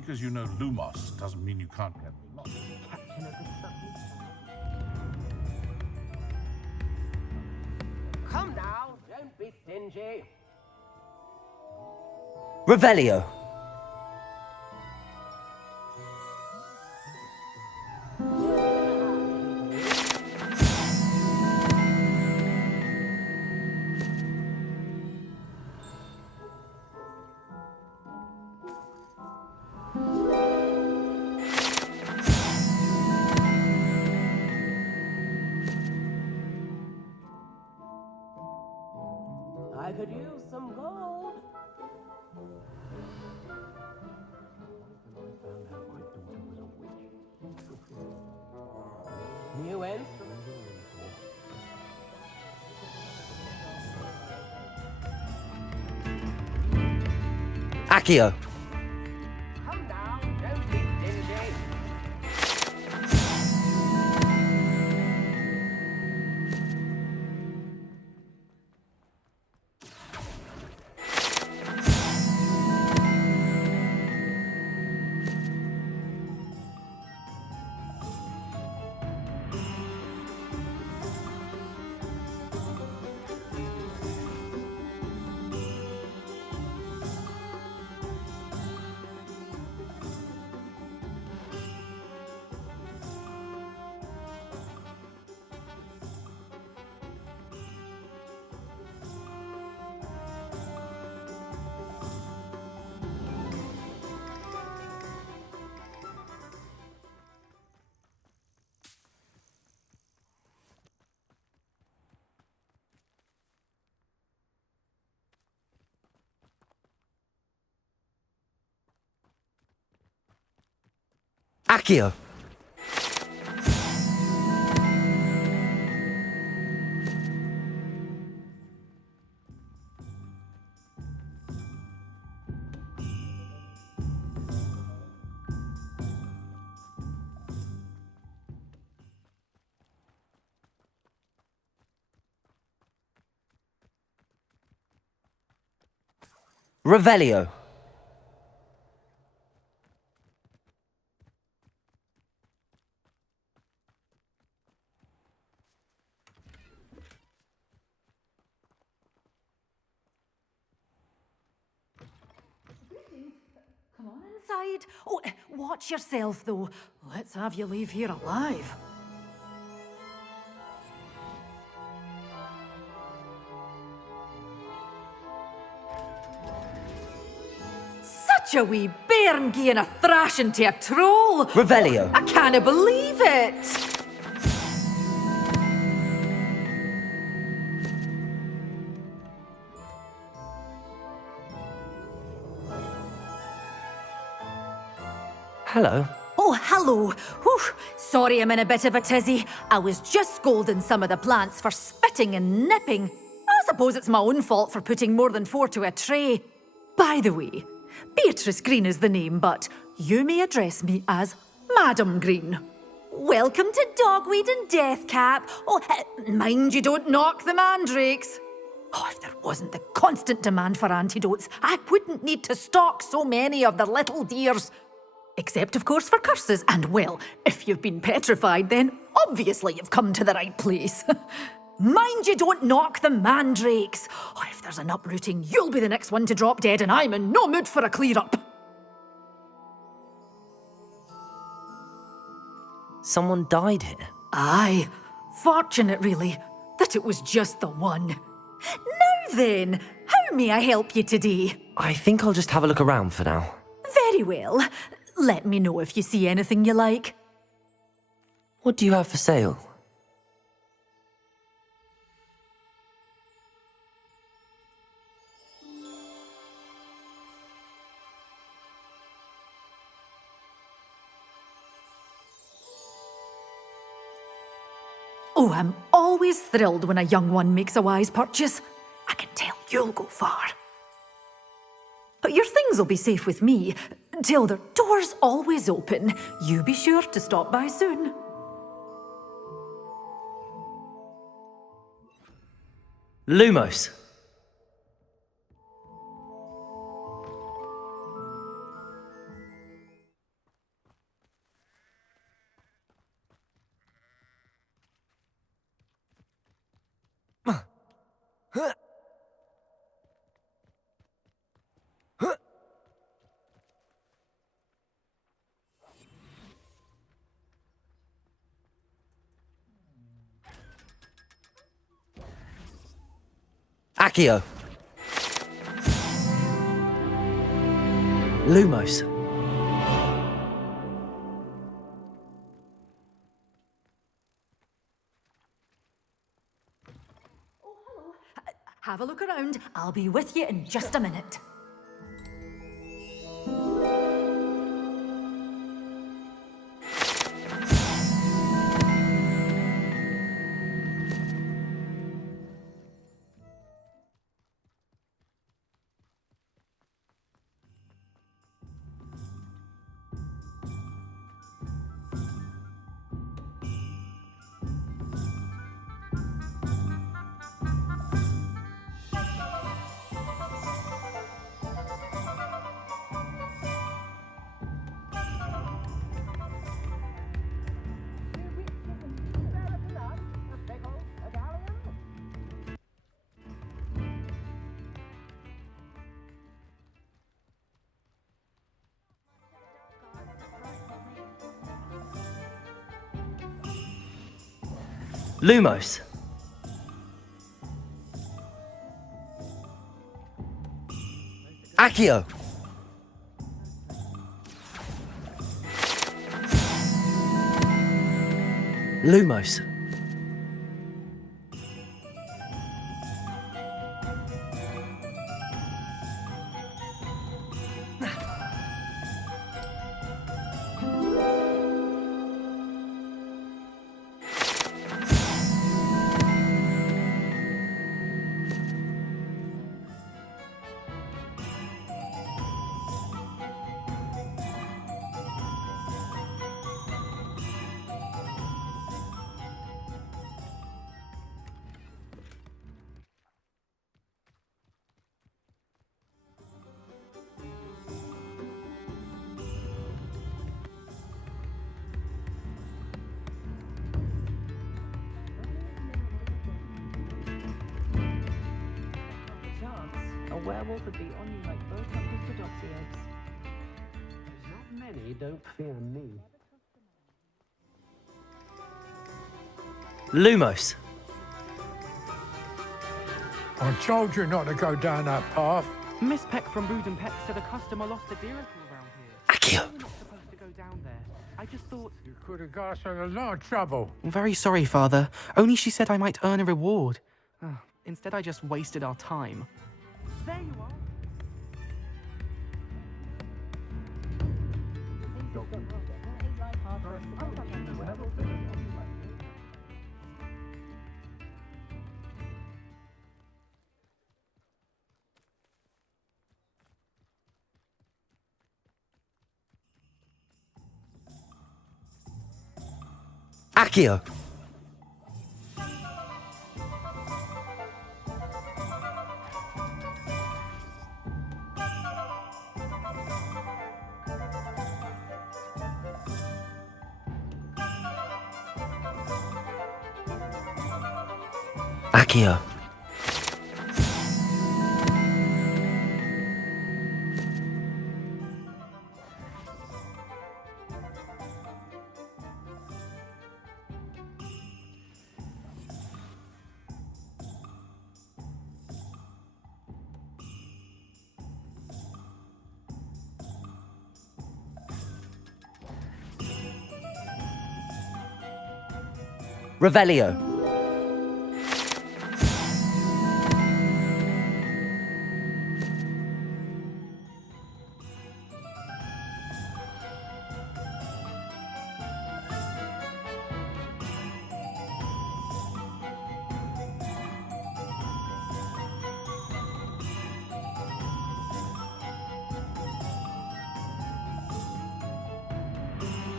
because you know Lumos doesn't mean you can't get lost. Come now, don't be stingy. Revelio. I could use some gold. New instrument. Accio. Come now, don't be stingy. Accio. Revelio. Come on inside. Oh, watch yourself, though. Let's have you leave here alive. Such a wee bairn gieing a thrashing to a troll. Revelio. I can't believe it. Hello. Oh, hello. Whew. Sorry I'm in a bit of a tizzy. I was just scolding some of the plants for spitting and nipping. I suppose it's my own fault for putting more than 4 to a tray. By the way, Beatrice Green is the name, but you may address me as Madam Green. Welcome to Dogweed and Deathcap. Oh, mind you don't knock the mandrakes. Oh, if there wasn't the constant demand for antidotes, I wouldn't need to stock so many of the little dears. Except, of course, for curses. And, well, if you've been petrified, then obviously you've come to the right place. Mind you don't knock the mandrakes. Oh, if there's an uprooting, you'll be the next one to drop dead, and I'm in no mood for a clear-up. Someone died here. Aye. Fortunate, really, that it was just the one. Now then, how may I help you today? I think I'll just have a look around for now. Very well. Let me know if you see anything you like. What do you have for sale? Oh, I'm always thrilled when a young one makes a wise purchase. I can tell you'll go far. But your things will be safe with me. Till the door's always open. You be sure to stop by soon. Lumos. Accio. Lumos. Have a look around. I'll be with you in just a minute. Lumos. Accio. Lumos. A werewolf would be on you like both Mr. Dossier's. There's not many don't fear me. Lumos. I told you not to go down that path. Miss Peck from Brood and Peck said a customer lost a deer around here. Accio. We're not supposed to go down there. I just thought... You could have got us in a lot of trouble. I'm very sorry, Father. Only she said I might earn a reward. Instead, I just wasted our time. There you are. Accio. Accio. Revelio.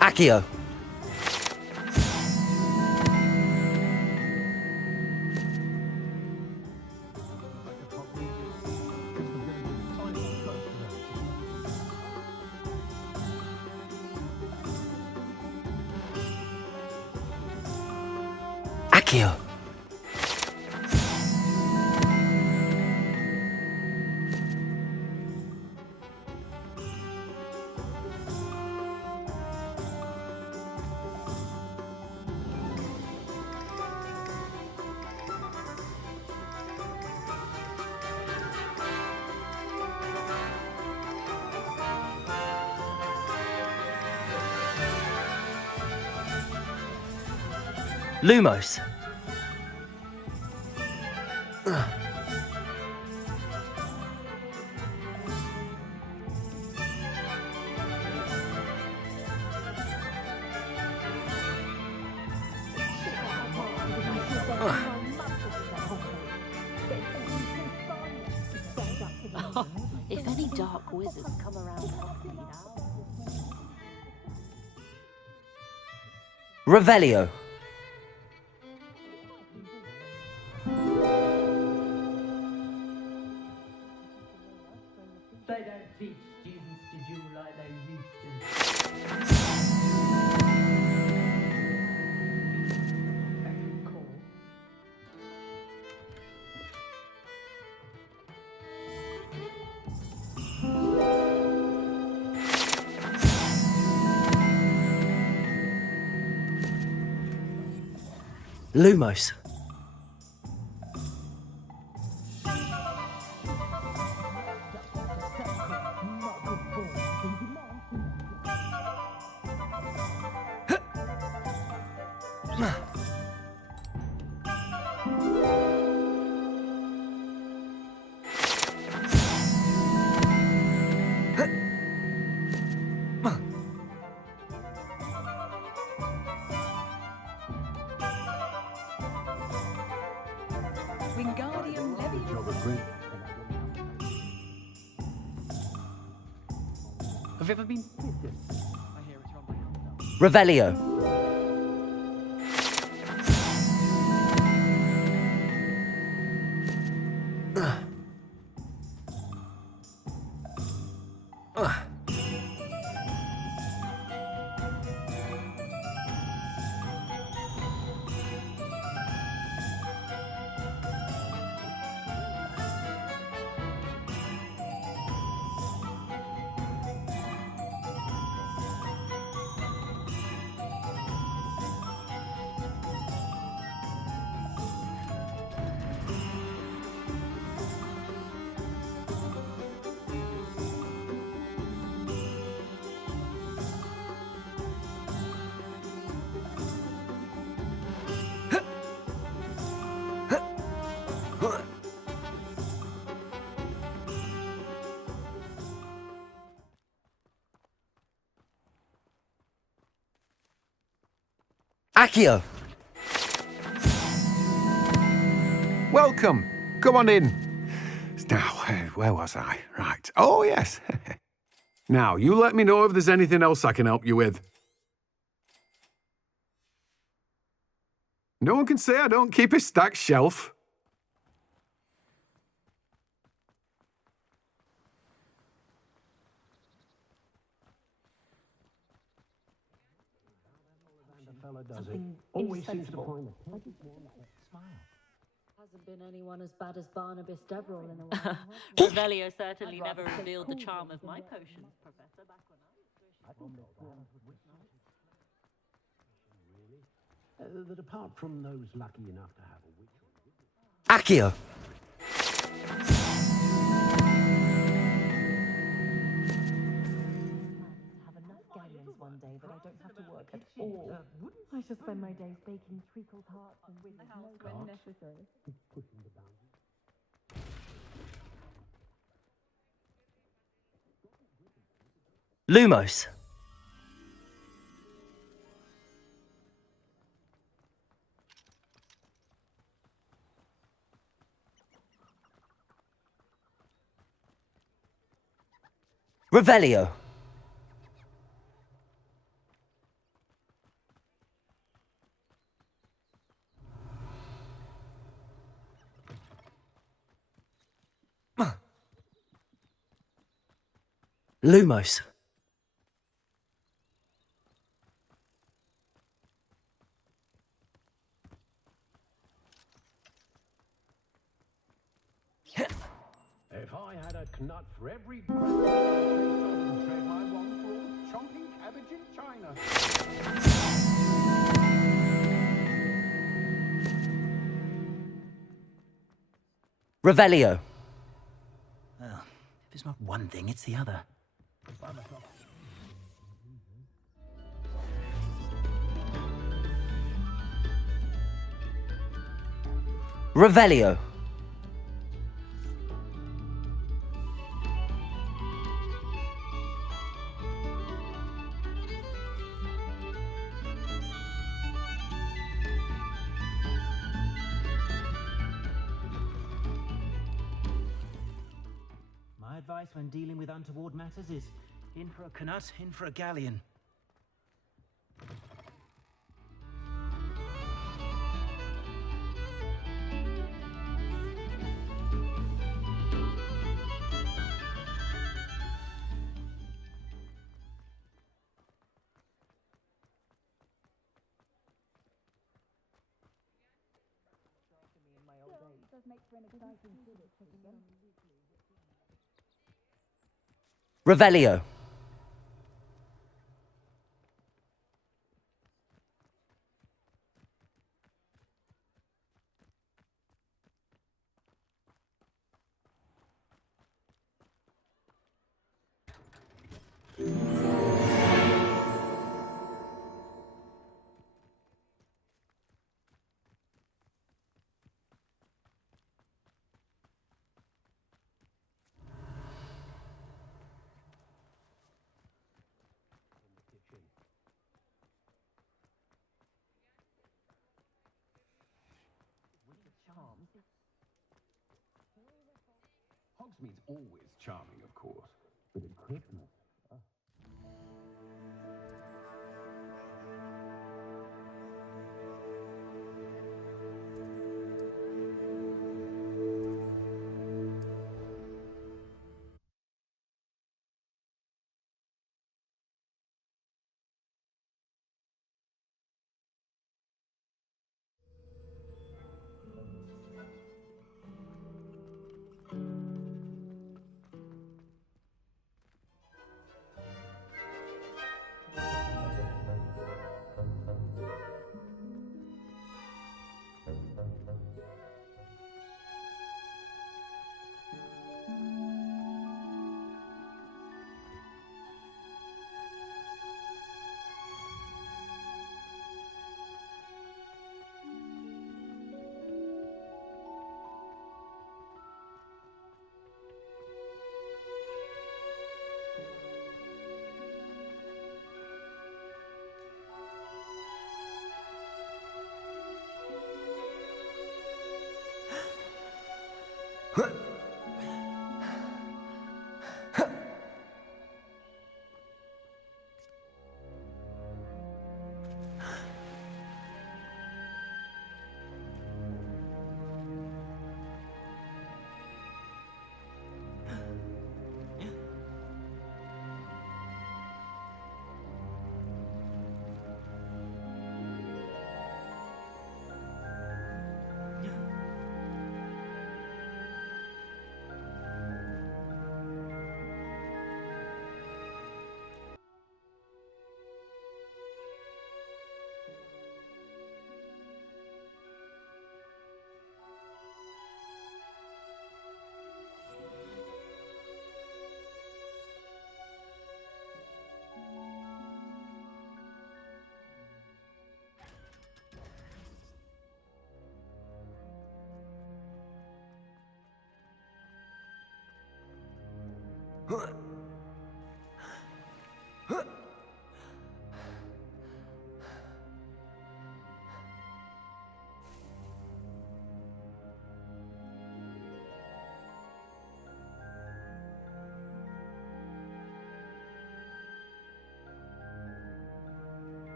Accio. Accio. Lumos. If any dark wizards come around Hogsmeade, Revelio. They don't teach students to do like they used to. Cool. Lumos. Wingardium Leviosa. Have you ever been? I hear it's run by elves. Revelio. Accio. Welcome. Come on in. Now, where was I? Right. Oh, yes. Now, you let me know if there's anything else I can help you with. No one can say I don't keep a stacked shelf. Something indispensable. Hasn't been anyone as bad as Barnabas Deverell in a while. Revelio certainly never revealed the charm of my potions, Professor, back when I was That apart from those lucky enough to have a witch. Accio. have enough galleons one day that I don't have to work at all. I shall spend my days baking treacle tarts and with when necessary. Lumos. Revelio. Lumos. If I had a knut for every breath, I'd trade my one for all chomping cabbage in China. Revelio. Well, if it's not one thing, it's the other. Revelio. My advice when dealing with untoward matters is in for a canut, in for a galleon. Revelio. Hogsmeade's always charming, of course, but at Christmas...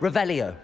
Revelio.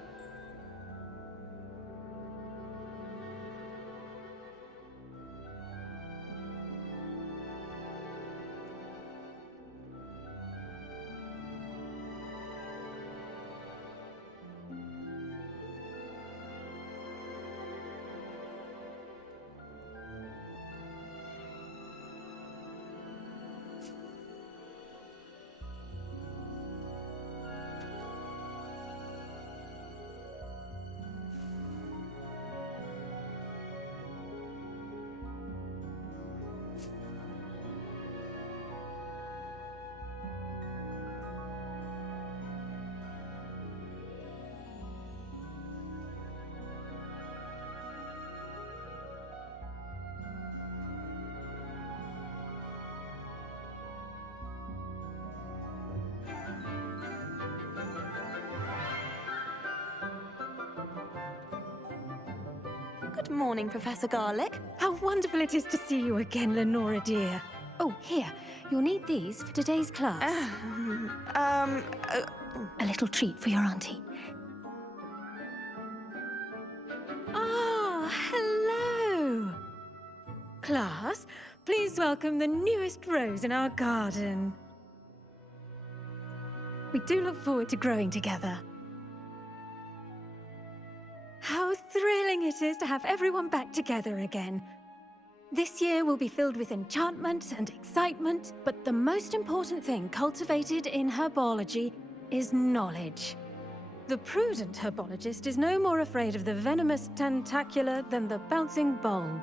Good morning, Professor Garlic. How wonderful it is to see you again, Lenora dear. Oh, here. You'll need these for today's class. A little treat for your auntie. Ah, hello! Class, please welcome the newest rose in our garden. We do look forward to growing together. How thrilling it is to have everyone back together again. This year will be filled with enchantment and excitement, but the most important thing cultivated in herbology is knowledge. The prudent herbologist is no more afraid of the venomous tentacula than the bouncing bulb.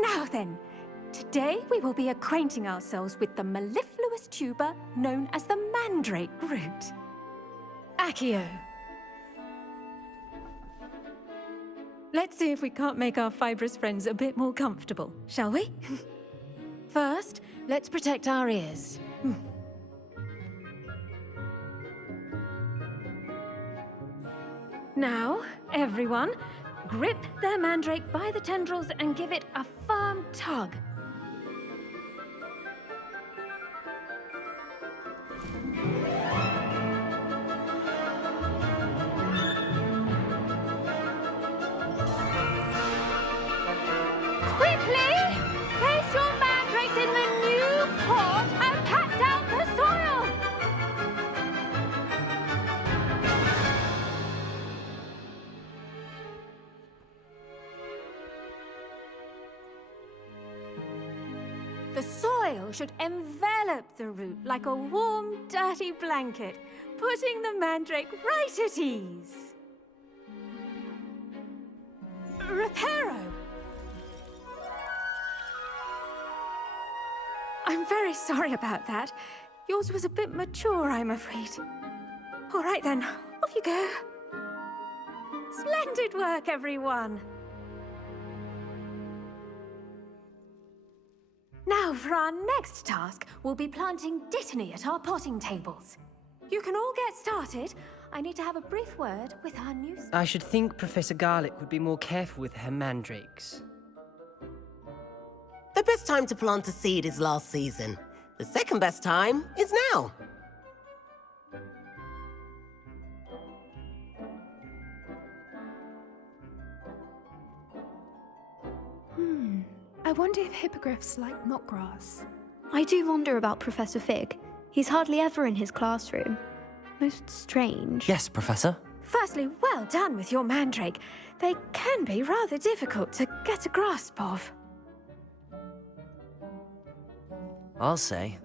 Now then, today we will be acquainting ourselves with the mellifluous tuber known as the mandrake root. Accio. Let's see if we can't make our fibrous friends a bit more comfortable, shall we? First, let's protect our ears. Now, everyone, grip their mandrake by the tendrils and give it a firm tug. Quickly! Place your mandrakes in the new pot and pat down the soil! The soil should envelop the root like a warm, dirty blanket, putting the mandrake right at ease. Reparo! I'm very sorry about that. Yours was a bit mature, I'm afraid. All right then, off you go. Splendid work, everyone. Now, for our next task, we'll be planting dittany at our potting tables. You can all get started. I need to have a brief word with our new... I should think Professor Garlic would be more careful with her mandrakes. The best time to plant a seed is last season. The second best time is now. I wonder if hippogriffs like knotgrass. I do wonder about Professor Fig. He's hardly ever in his classroom. Most strange. Yes, Professor. Firstly, well done with your mandrake. They can be rather difficult to get a grasp of. I'll say.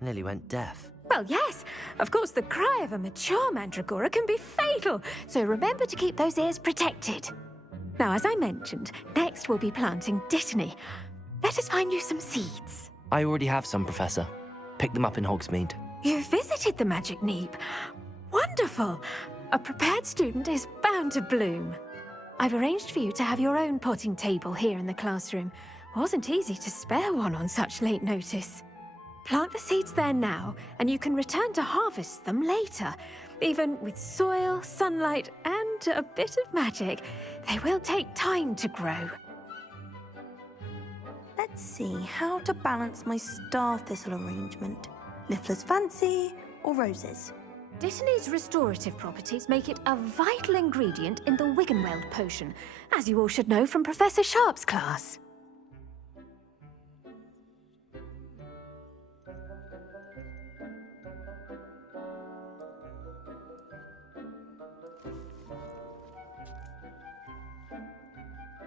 Nearly went deaf. Well, yes. Of course, the cry of a mature mandragora can be fatal, so remember to keep those ears protected. Now, as I mentioned, next we'll be planting dittany. Let us find you some seeds. I already have some, Professor. Picked them up in Hogsmeade. You visited the Magic Neep. Wonderful. A prepared student is bound to bloom. I've arranged for you to have your own potting table here in the classroom. Wasn't easy to spare one on such late notice. Plant the seeds there now, and you can return to harvest them later. Even with soil, sunlight, and a bit of magic, they will take time to grow. Let's see how to balance my star thistle arrangement. Liffler's fancy or roses? Dittany's restorative properties make it a vital ingredient in the Wiggenweld potion, as you all should know from Professor Sharp's class.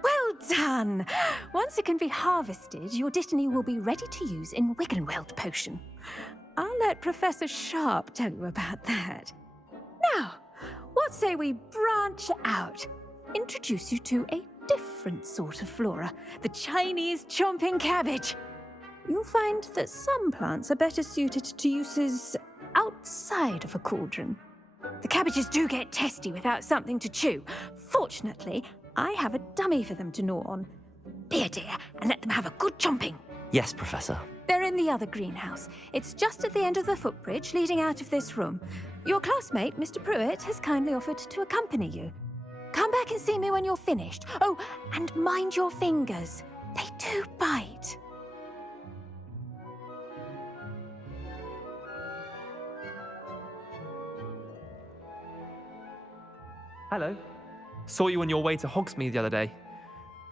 Well done! Once it can be harvested, your dittany will be ready to use in Wiggenweld potion. I'll let Professor Sharp tell you about that. Now, what say we branch out? Introduce you to a different sort of flora, the Chinese chomping cabbage. You'll find that some plants are better suited to uses outside of a cauldron. The cabbages do get testy without something to chew. Fortunately, I have a dummy for them to gnaw on. Be a dear and let them have a good chomping. Yes, Professor. They're in the other greenhouse. It's just at the end of the footbridge leading out of this room. Your classmate, Mr. Pruitt, has kindly offered to accompany you. Come back and see me when you're finished. Oh, and mind your fingers. They do bite. Hello. Saw you on your way to Hogsmeade the other day.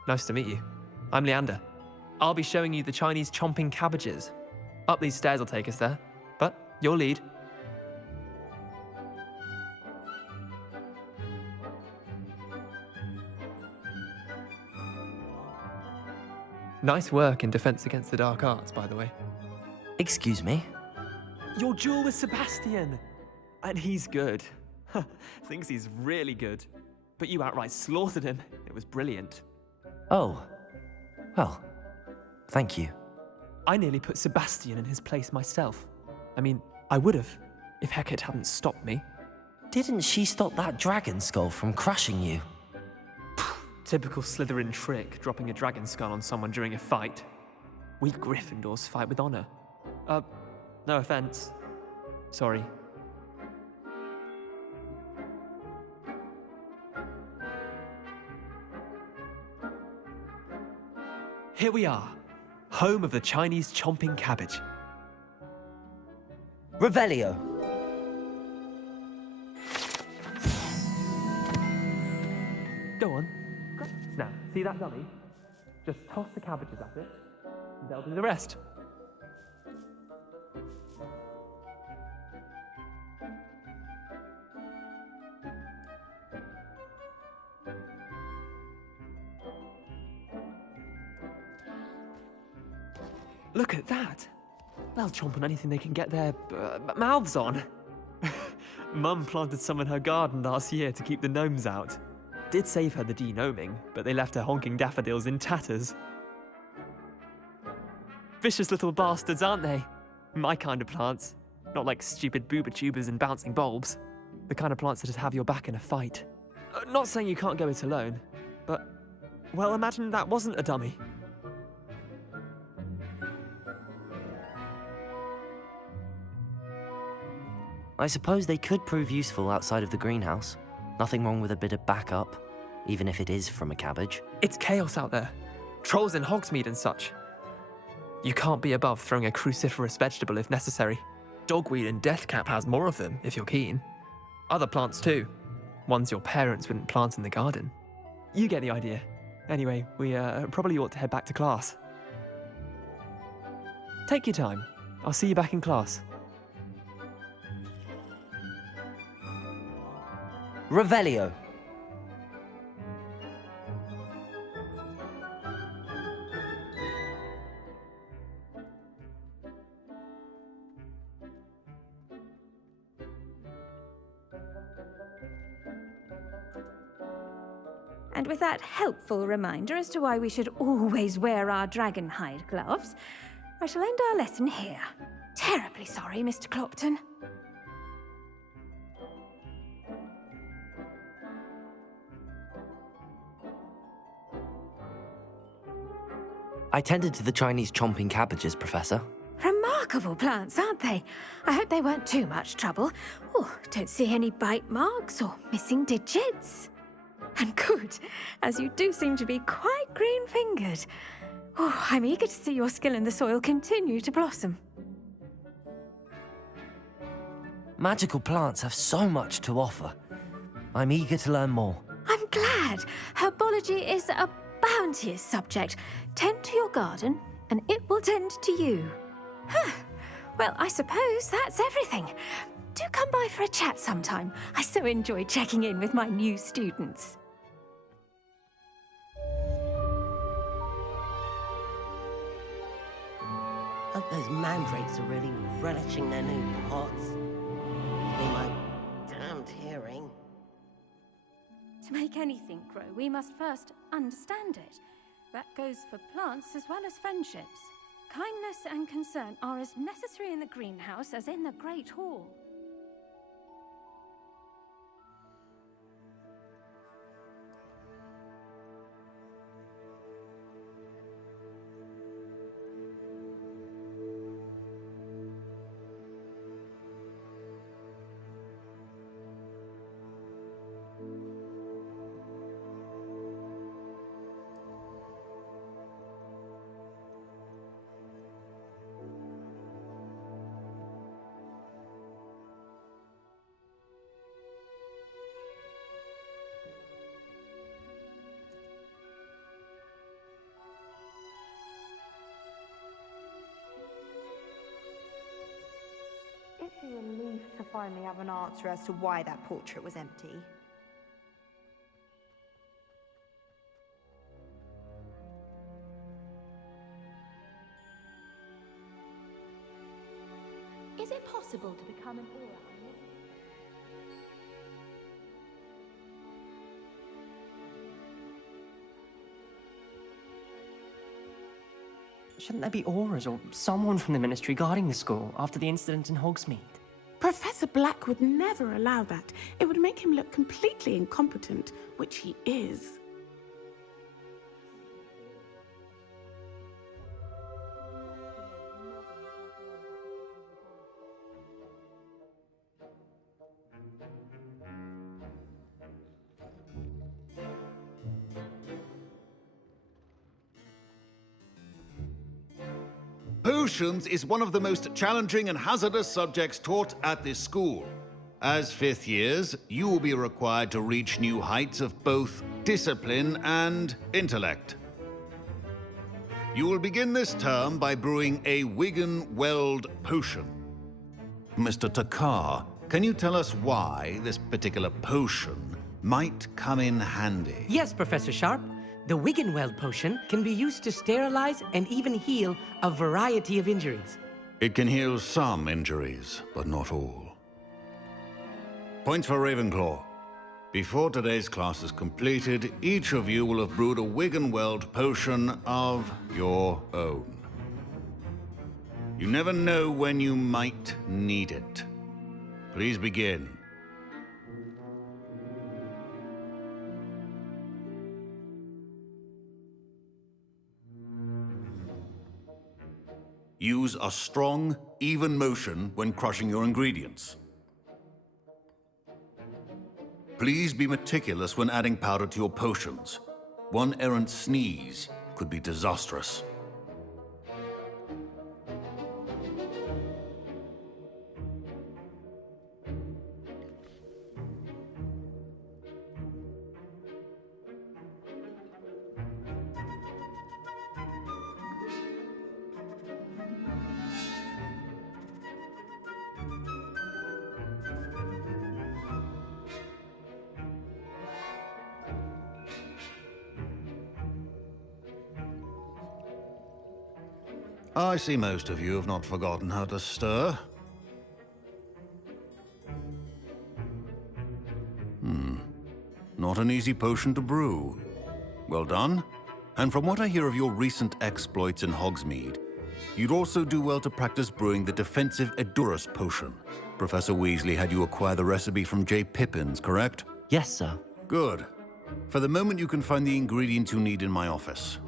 Nice to meet you. I'm Leander. I'll be showing you the Chinese chomping cabbages. Up these stairs will take us there, but you'll lead. Nice work in Defense Against the Dark Arts, by the way. Excuse me? Your duel with Sebastian! And he's good. Thinks he's really good. But you outright slaughtered him. It was brilliant. Oh. Well, thank you. I nearly put Sebastian in his place myself. I mean, I would have, if Hecate hadn't stopped me. Didn't she stop that dragon skull from crushing you? Typical Slytherin trick, dropping a dragon skull on someone during a fight. We Gryffindors fight with honor. No offense. Sorry. Here we are, home of the Chinese chomping cabbage. Revelio. Go on. Now, see that dummy? Just toss the cabbages at it, and they'll do the rest. Look at that! They'll chomp on anything they can get their mouths on. Mum planted some in her garden last year to keep the gnomes out. Did save her the de-gnoming, but they left her honking daffodils in tatters. Vicious little bastards, aren't they? My kind of plants. Not like stupid booba tubers and bouncing bulbs. The kind of plants that'd have your back in a fight. Not saying you can't go it alone, but, well, imagine that wasn't a dummy. I suppose they could prove useful outside of the greenhouse. Nothing wrong with a bit of backup, even if it is from a cabbage. It's chaos out there. Trolls in Hogsmeade and such. You can't be above throwing a cruciferous vegetable if necessary. Dogweed and deathcap has more of them, if you're keen. Other plants too. Ones your parents wouldn't plant in the garden. You get the idea. Anyway, we probably ought to head back to class. Take your time. I'll see you back in class. Revelio. And with that helpful reminder as to why we should always wear our dragon hide gloves, I shall end our lesson here. Terribly sorry, Mr. Clopton. I tended to the Chinese chomping cabbages, Professor. Remarkable plants, aren't they? I hope they weren't too much trouble. Oh, don't see any bite marks or missing digits. And good, as you do seem to be quite green-fingered. Oh, I'm eager to see your skill in the soil continue to blossom. Magical plants have so much to offer. I'm eager to learn more. I'm glad. Herbology is a bounteous subject. Tend to your garden, and it will tend to you. Well, I suppose that's everything. Do come by for a chat sometime. I so enjoy checking in with my new students. Hope those mandrakes are really relishing their new pots. Be my damned hearing. To make anything grow, we must first understand it. That goes for plants as well as friendships. Kindness and concern are as necessary in the greenhouse as in the Great Hall. be a relief to finally have an answer as to why that portrait was empty. Is it possible to become an aura? Shouldn't there be auras or someone from the Ministry guarding the school after the incident in Hogsmeade? Professor Black would never allow that. It would make him look completely incompetent, which he is. Potions is one of the most challenging and hazardous subjects taught at this school. As fifth years, you will be required to reach new heights of both discipline and intellect. You will begin this term by brewing a Wiggenweld potion. Mr. Takar, can you tell us why this particular potion might come in handy? Yes, Professor Sharp. The Wiggenweld potion can be used to sterilize and even heal a variety of injuries. It can heal some injuries, but not all. Points for Ravenclaw. Before today's class is completed, each of you will have brewed a Wiggenweld potion of your own. You never know when you might need it. Please begin. Use a strong, even motion when crushing your ingredients. Please be meticulous when adding powder to your potions. One errant sneeze could be disastrous. I see most of you have not forgotten how to stir. Not an easy potion to brew. Well done. And from what I hear of your recent exploits in Hogsmeade, you'd also do well to practice brewing the defensive Edurus potion. Professor Weasley had you acquire the recipe from J. Pippins, correct? Yes, sir. Good. For the moment, you can find the ingredients you need in my office.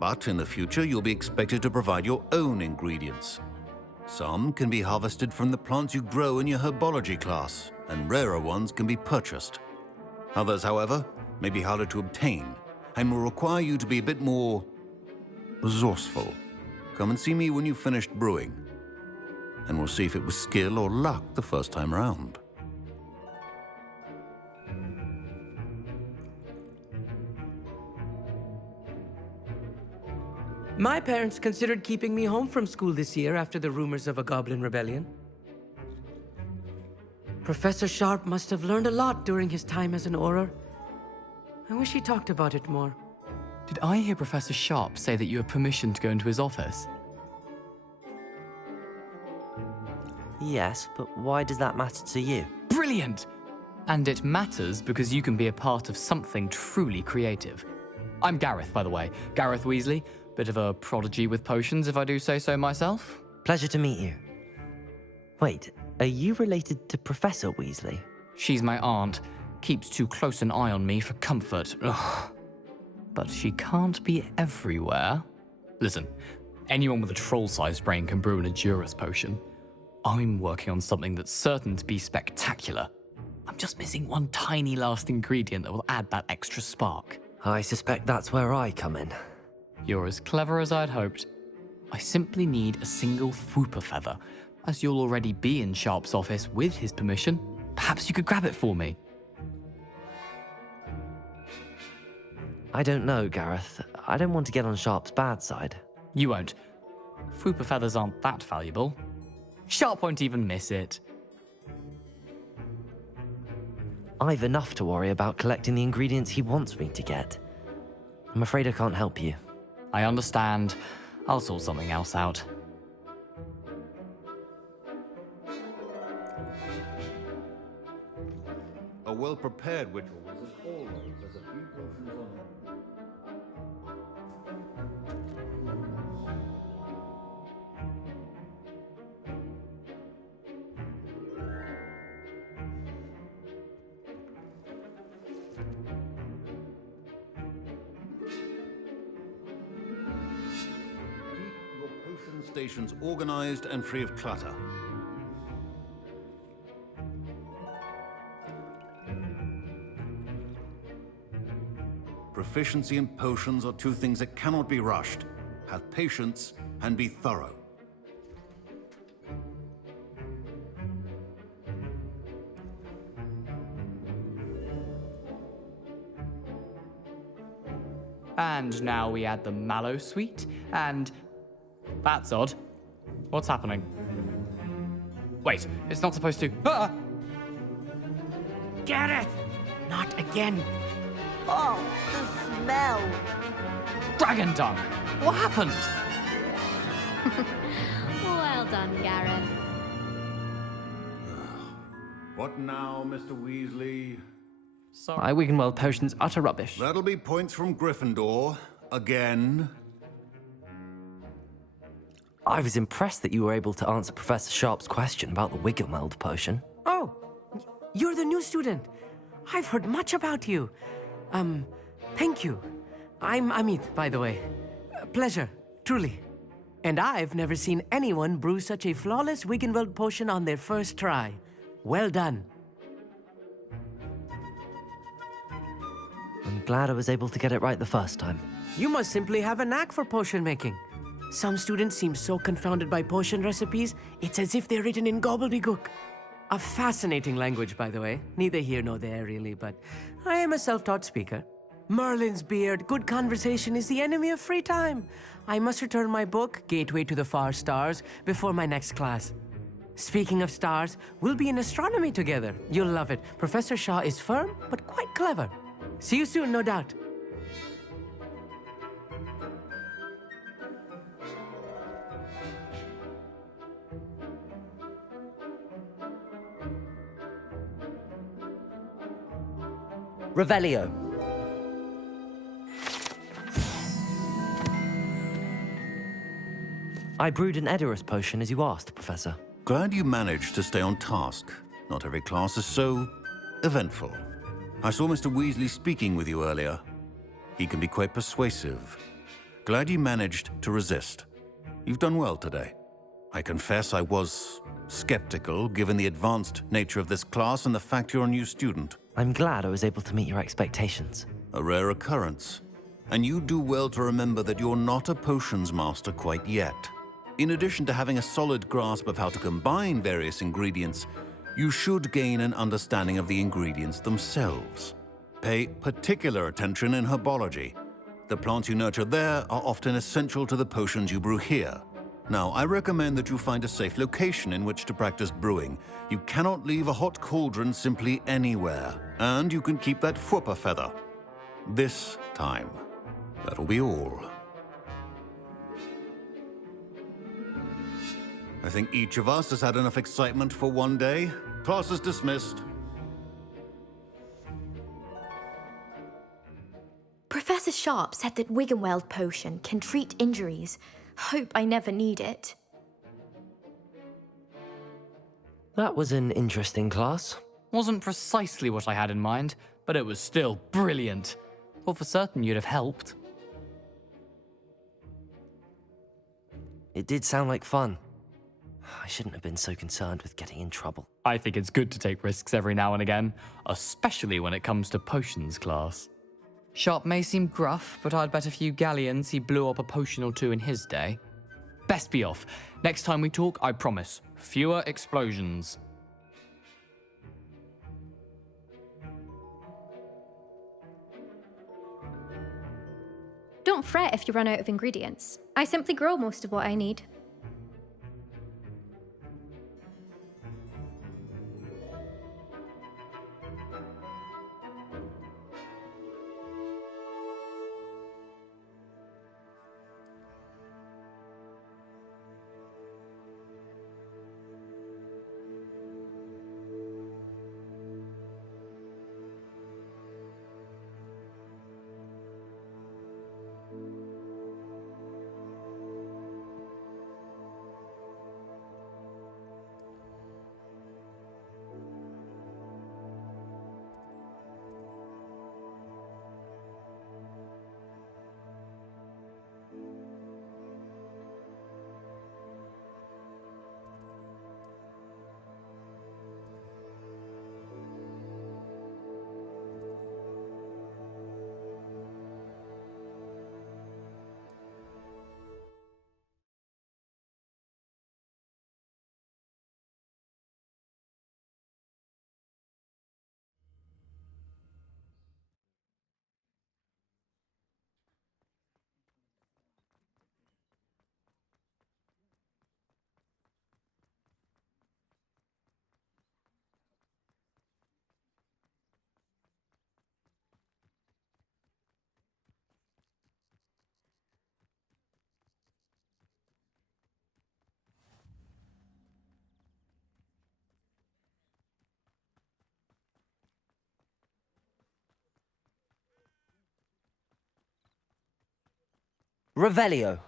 But in the future, you'll be expected to provide your own ingredients. Some can be harvested from the plants you grow in your Herbology class, and rarer ones can be purchased. Others, however, may be harder to obtain, and will require you to be a bit more resourceful. Come and see me when you've finished brewing, and we'll see if it was skill or luck the first time round. My parents considered keeping me home from school this year after the rumors of a goblin rebellion. Professor Sharp must have learned a lot during his time as an Auror. I wish he talked about it more. Did I hear Professor Sharp say that you have permission to go into his office? Yes, but why does that matter to you? Brilliant! And it matters because you can be a part of something truly creative. I'm Gareth, by the way. Gareth Weasley. Bit of a prodigy with potions, if I do say so myself. Pleasure to meet you. Wait, are you related to Professor Weasley? She's my aunt. Keeps too close an eye on me for comfort. Ugh. But she can't be everywhere. Listen, anyone with a troll-sized brain can brew an Edurus potion. I'm working on something that's certain to be spectacular. I'm just missing one tiny last ingredient that will add that extra spark. I suspect that's where I come in. You're as clever as I'd hoped. I simply need a single Fwooper feather. As you'll already be in Sharp's office with his permission, perhaps you could grab it for me. I don't know, Gareth. I don't want to get on Sharp's bad side. You won't. Fwooper feathers aren't that valuable. Sharp won't even miss it. I've enough to worry about collecting the ingredients he wants me to get. I'm afraid I can't help you. I understand. I'll sort something else out. A well-prepared ritual wizard always has a few potions on him. Keep your potion stations organized and free of clutter. Proficiency in potions are two things that cannot be rushed. Have patience and be thorough. And now we add the mallow sweet, and... That's odd. What's happening? Wait, it's not supposed to... Ah! Gareth! Not again. Oh, the smell. Dragon tongue! What happened? Well done, Gareth. What now, Mr. Weasley? My Wiggenweld potion's utter rubbish. That'll be points from Gryffindor. Again. I was impressed that you were able to answer Professor Sharp's question about the Wiggenweld potion. Oh, you're the new student. I've heard much about you. Thank you. I'm Amit, by the way. Pleasure, truly. And I've never seen anyone brew such a flawless Wiggenweld potion on their first try. Well done. I'm glad I was able to get it right the first time. You must simply have a knack for potion making. Some students seem so confounded by potion recipes, it's as if they're written in gobbledygook. A fascinating language, by the way. Neither here nor there, really, but I am a self-taught speaker. Merlin's beard, good conversation is the enemy of free time. I must return my book, Gateway to the Far Stars, before my next class. Speaking of stars, we'll be in astronomy together. You'll love it. Professor Shaw is firm, but quite clever. See you soon, no doubt. Revelio. I brewed an Edurus potion as you asked, Professor. Glad you managed to stay on task. Not every class is so eventful. I saw Mr. Weasley speaking with you earlier. He can be quite persuasive. Glad you managed to resist. You've done well today. I confess I was skeptical, given the advanced nature of this class and the fact you're a new student. I'm glad I was able to meet your expectations. A rare occurrence. And you do well to remember that you're not a potions master quite yet. In addition to having a solid grasp of how to combine various ingredients, you should gain an understanding of the ingredients themselves. Pay particular attention in herbology. The plants you nurture there are often essential to the potions you brew here. Now, I recommend that you find a safe location in which to practice brewing. You cannot leave a hot cauldron simply anywhere, and you can keep that Fwooper feather. This time. That'll be all. I think each of us has had enough excitement for one day. Class is dismissed. Professor Sharp said that Wiggenweld potion can treat injuries. Hope I never need it. That was an interesting class. Wasn't precisely what I had in mind, but it was still brilliant. Thought for certain you'd have helped. It did sound like fun. I shouldn't have been so concerned with getting in trouble. I think it's good to take risks every now and again, especially when it comes to potions class. Sharp may seem gruff, but I'd bet a few galleons he blew up a potion or two in his day. Best be off. Next time we talk, I promise, fewer explosions. Don't fret if you run out of ingredients. I simply grow most of what I need. Revelio.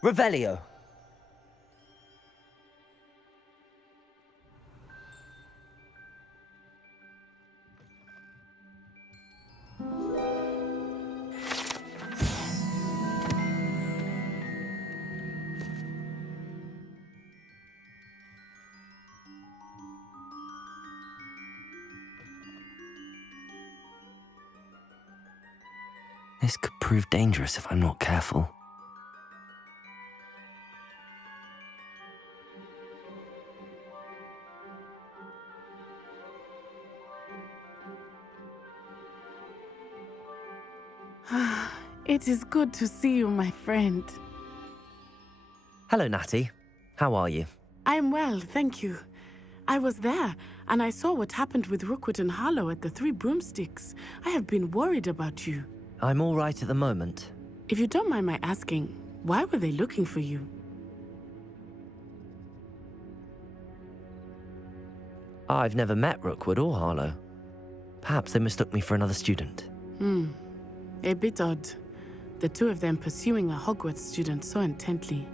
Revelio. This could prove dangerous if I'm not careful. It is good to see you, my friend. Hello, Natty. How are you? I'm well, thank you. I was there, and I saw what happened with Rookwood and Harlow at the Three Broomsticks. I have been worried about you. I'm all right at the moment. If you don't mind my asking, why were they looking for you? I've never met Rookwood or Harlow. Perhaps they mistook me for another student. A bit odd. The two of them pursuing a Hogwarts student so intently.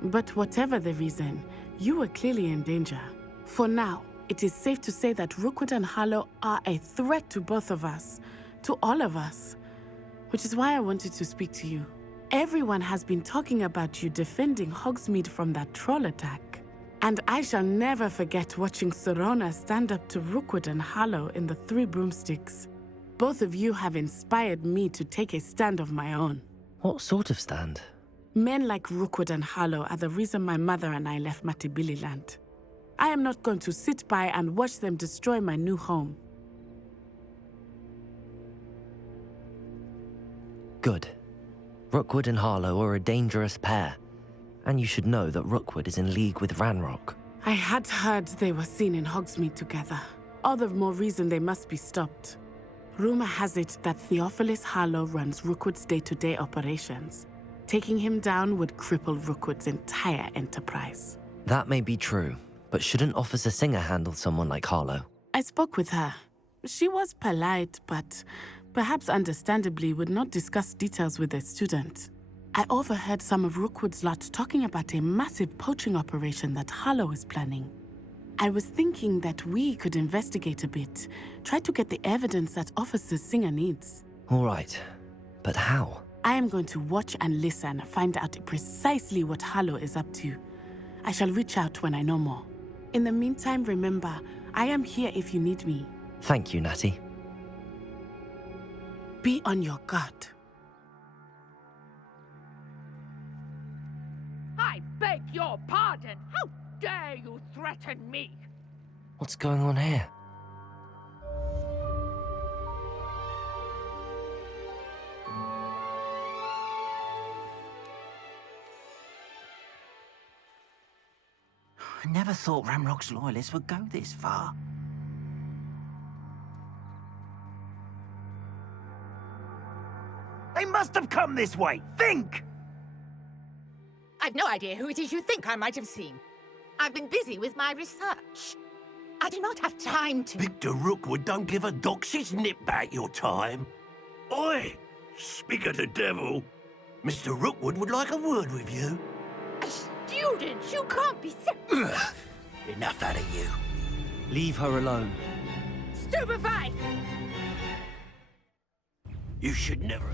But whatever the reason, you were clearly in danger. For now, it is safe to say that Rookwood and Harlow are a threat to both of us, to all of us. Which is why I wanted to speak to you. Everyone has been talking about you defending Hogsmeade from that troll attack. And I shall never forget watching Serona stand up to Rookwood and Harlow in the Three Broomsticks. Both of you have inspired me to take a stand of my own. What sort of stand? Men like Rookwood and Harlow are the reason my mother and I left Matibililand. I am not going to sit by and watch them destroy my new home. Good. Rookwood and Harlow are a dangerous pair. And you should know that Rookwood is in league with Ranrock. I had heard they were seen in Hogsmeade together. All the more reason they must be stopped. Rumor has it that Theophilus Harlow runs Rookwood's day-to-day operations. Taking him down would cripple Rookwood's entire enterprise. That may be true, but shouldn't Officer Singer handle someone like Harlow? I spoke with her. She was polite, but perhaps understandably would not discuss details with a student. I overheard some of Rookwood's lot talking about a massive poaching operation that Harlow is planning. I was thinking that we could investigate a bit, try to get the evidence that Officer Singer needs. All right, but how? I am going to watch and listen, find out precisely what Harlow is up to. I shall reach out when I know more. In the meantime, remember, I am here if you need me. Thank you, Natty. Be on your guard. I beg your pardon! How dare you threaten me? What's going on here? I never thought Ranrock's loyalists would go this far. They must have come this way. Think! I've no idea who it is you think I might have seen. I've been busy with my research. I do not have time to... Victor Rookwood don't give a doxy's nip back your time. Oi! Speak of the devil. Mr. Rookwood would like a word with you. A student? You can't be so... Enough out of you. Leave her alone. Stupefied! You should never...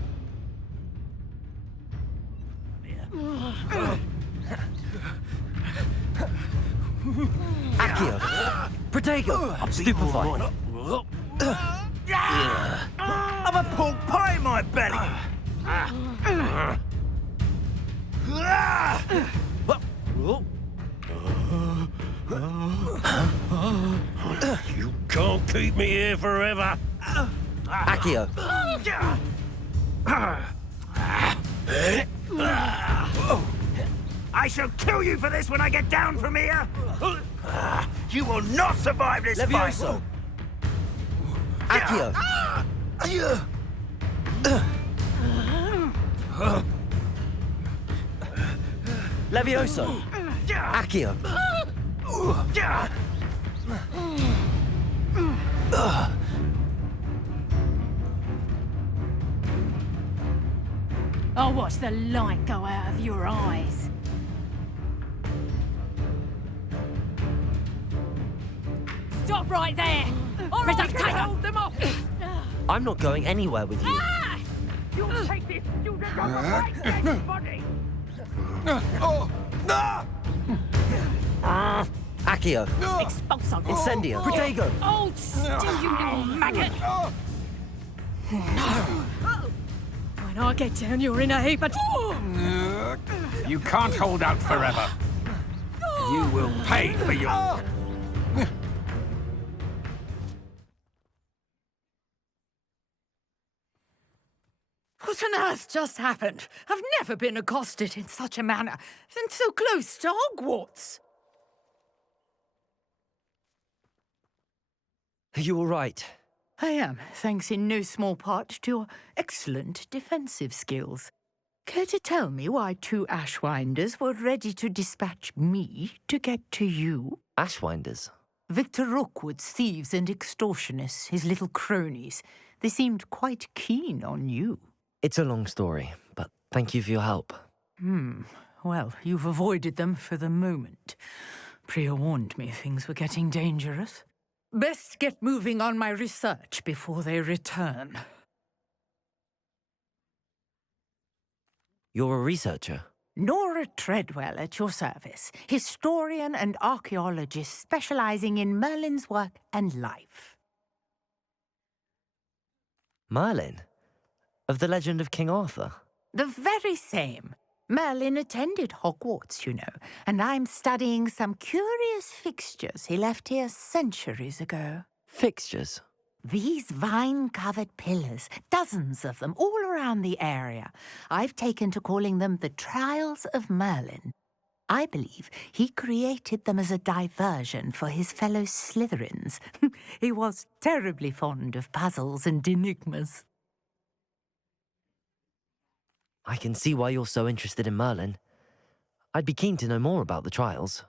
Accio! Protego! I'm stupefied. I've a pork pie in my belly! You can't keep me here forever. Accio! I shall kill you for this when I get down from here! You will not survive this fight! Levioso! Accio! Levioso! Accio! I'll watch the light go out of your eyes. Stop right there! All right, Protego! hold them off! I'm not going anywhere with you. You'll take this student on the right dead body! Accio! Expulso! Incendio! Protego! Hold still, you little maggot! When I get down, you're in a heap of... You can't hold out forever. You will pay for your... What on earth just happened? I've never been accosted in such a manner, and so close to Hogwarts. Are you all right? I am, thanks in no small part to your excellent defensive skills. Care to tell me why 2 Ashwinders were ready to dispatch me to get to you? Ashwinders? Victor Rookwood's thieves and extortionists, his little cronies. They seemed quite keen on you. It's a long story, but thank you for your help. Well, you've avoided them for the moment. Priya warned me things were getting dangerous. Best get moving on my research before they return. You're a researcher? Nora Treadwell at your service, historian and archaeologist specializing in Merlin's work and life. Merlin? Of the legend of King Arthur? The very same. Merlin attended Hogwarts, you know, and I'm studying some curious fixtures he left here centuries ago. Fixtures? These vine-covered pillars, dozens of them, all around the area. I've taken to calling them the Trials of Merlin. I believe he created them as a diversion for his fellow Slytherins. He was terribly fond of puzzles and enigmas. I can see why you're so interested in Merlin. I'd be keen to know more about the trials.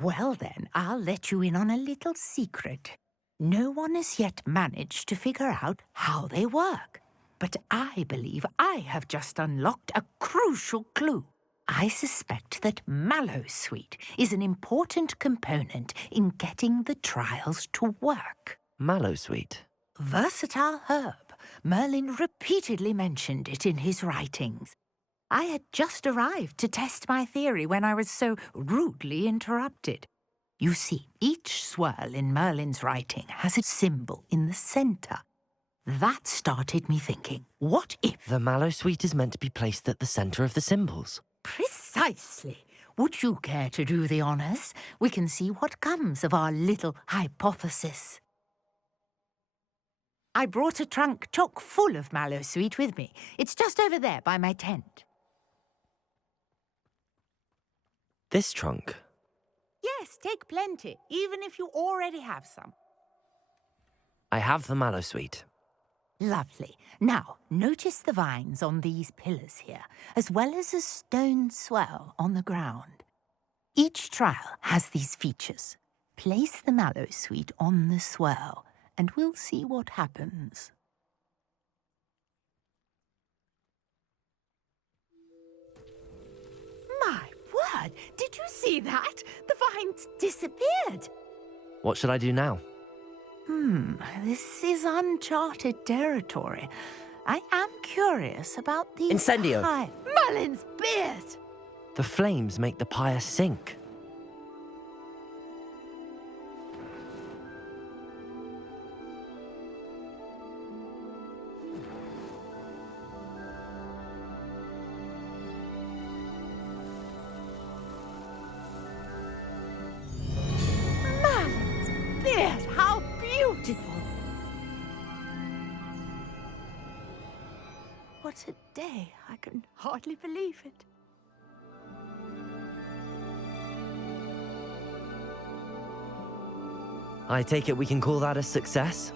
Well then, I'll let you in on a little secret. No one has yet managed to figure out how they work. But I believe I have just unlocked a crucial clue. I suspect that Mallowsweet is an important component in getting the trials to work. Mallowsweet? Versatile herb. Merlin repeatedly mentioned it in his writings. I had just arrived to test my theory when I was so rudely interrupted. You see, each swirl in Merlin's writing has a symbol in the centre. That started me thinking, what if... The Mallowsweet is meant to be placed at the centre of the symbols. Precisely. Would you care to do the honours? We can see what comes of our little hypothesis. I brought a trunk chock full of Mallowsweet with me. It's just over there by my tent. This trunk? Yes, take plenty, even if you already have some. I have the Mallowsweet. Lovely. Now, notice the vines on these pillars here, as well as a stone swell on the ground. Each trial has these features. Place the mallow sweet on the swell, and we'll see what happens. My word! Did you see that? The vines disappeared. What should I do now? This is uncharted territory. I am curious about the... Incendio! Merlin's beard! The flames make the pyre sink. Merlin's beard! How beautiful! What a day. I can hardly believe it. I take it we can call that a success?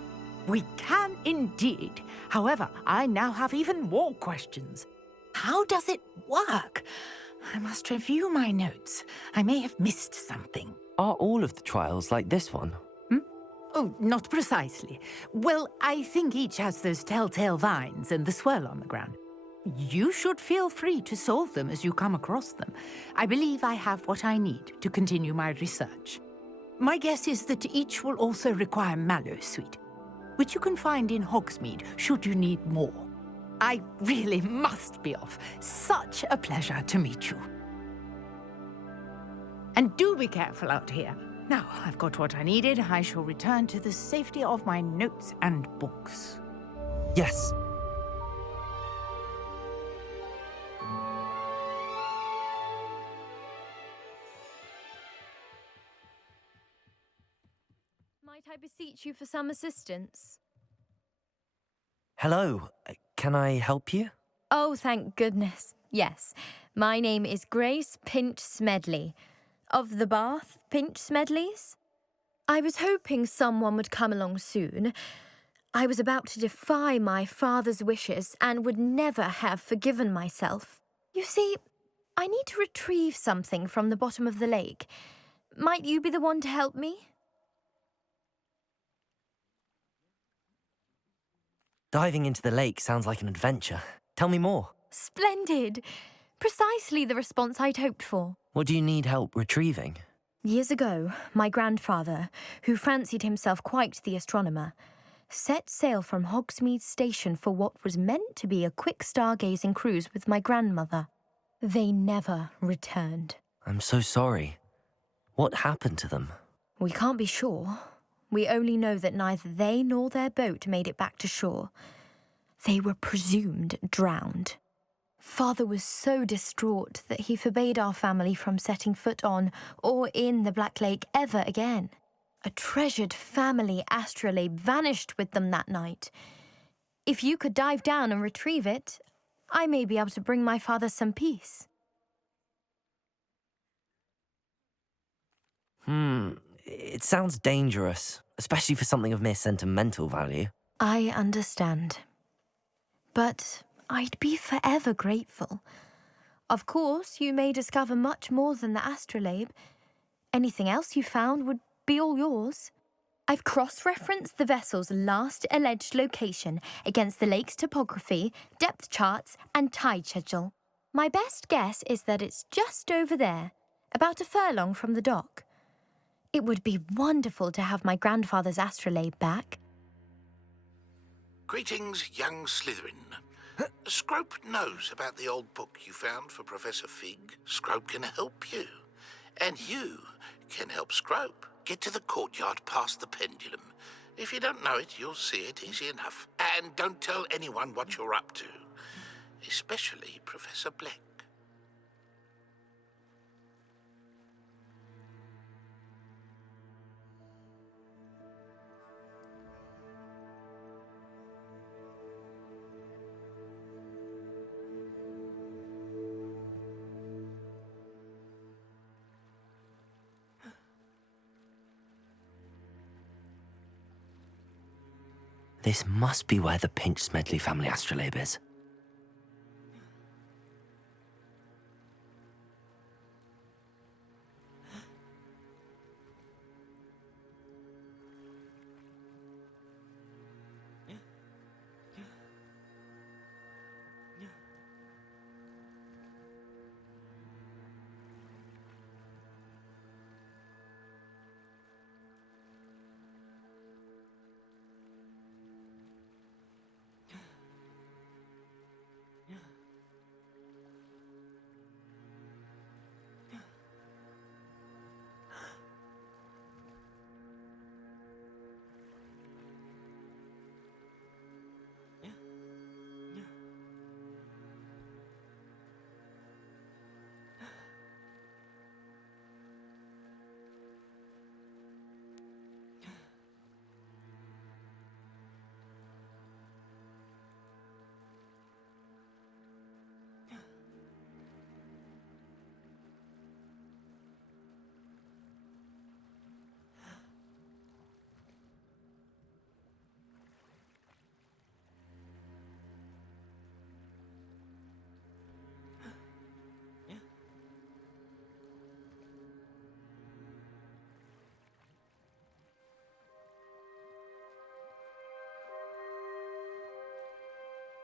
We can indeed. However, I now have even more questions. How does it work? I must review my notes. I may have missed something. Are all of the trials like this one? Oh, not precisely. Well, I think each has those telltale vines and the swirl on the ground. You should feel free to solve them as you come across them. I believe I have what I need to continue my research. My guess is that each will also require mallow sweet, which you can find in Hogsmeade should you need more. I really must be off. Such a pleasure to meet you. And do be careful out here. Now, I've got what I needed. I shall return to the safety of my notes and books. Yes. Might I beseech you for some assistance? Hello. Can I help you? Oh, thank goodness. Yes. My name is Grace Pinch Smedley, of the Bath Pinch Smedleys. I was hoping someone would come along soon. I was about to defy my father's wishes and would never have forgiven myself. You see, I need to retrieve something from the bottom of the lake. Might you be the one to help me? Diving into the lake sounds like an adventure. Tell me more. Splendid! Precisely the response I'd hoped for. What do you need help retrieving? Years ago, my grandfather, who fancied himself quite the astronomer, set sail from Hogsmeade Station for what was meant to be a quick stargazing cruise with my grandmother. They never returned. I'm so sorry. What happened to them? We can't be sure. We only know that neither they nor their boat made it back to shore. They were presumed drowned. Father was so distraught that he forbade our family from setting foot on or in the Black Lake ever again. A treasured family astrolabe vanished with them that night. If you could dive down and retrieve it, I may be able to bring my father some peace. It sounds dangerous, especially for something of mere sentimental value. I understand. But I'd be forever grateful. Of course, you may discover much more than the astrolabe. Anything else you found would be all yours. I've cross-referenced the vessel's last alleged location against the lake's topography, depth charts, and tide schedule. My best guess is that it's just over there, about a furlong from the dock. It would be wonderful to have my grandfather's astrolabe back. Greetings, young Slytherin. Scrope knows about the old book you found for Professor Fig. Scrope can help you. And you can help Scrope. Get to the courtyard past the pendulum. If you don't know it, you'll see it easy enough. And don't tell anyone what you're up to. Especially Professor Black. This must be where the Pinch Smedley family astrolabe is.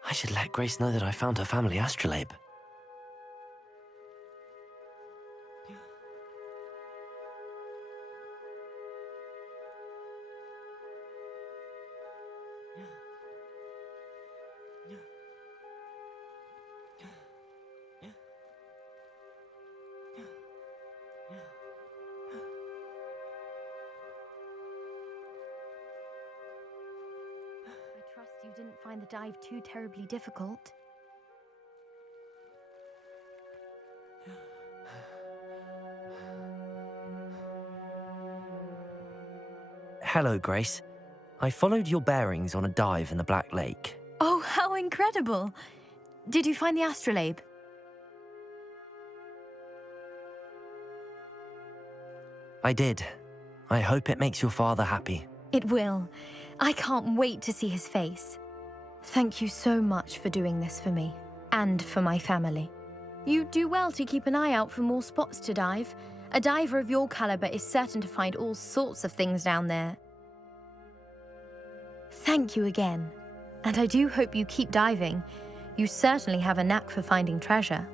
I should let Grace know that I found her family astrolabe. I trust you didn't find the dive too terribly difficult. Hello, Grace. I followed your bearings on a dive in the Black Lake. Oh, how incredible! Did you find the astrolabe? I did. I hope it makes your father happy. It will. I can't wait to see his face. Thank you so much for doing this for me, and for my family. You do well to keep an eye out for more spots to dive. A diver of your caliber is certain to find all sorts of things down there. Thank you again, and I do hope you keep diving. You certainly have a knack for finding treasure.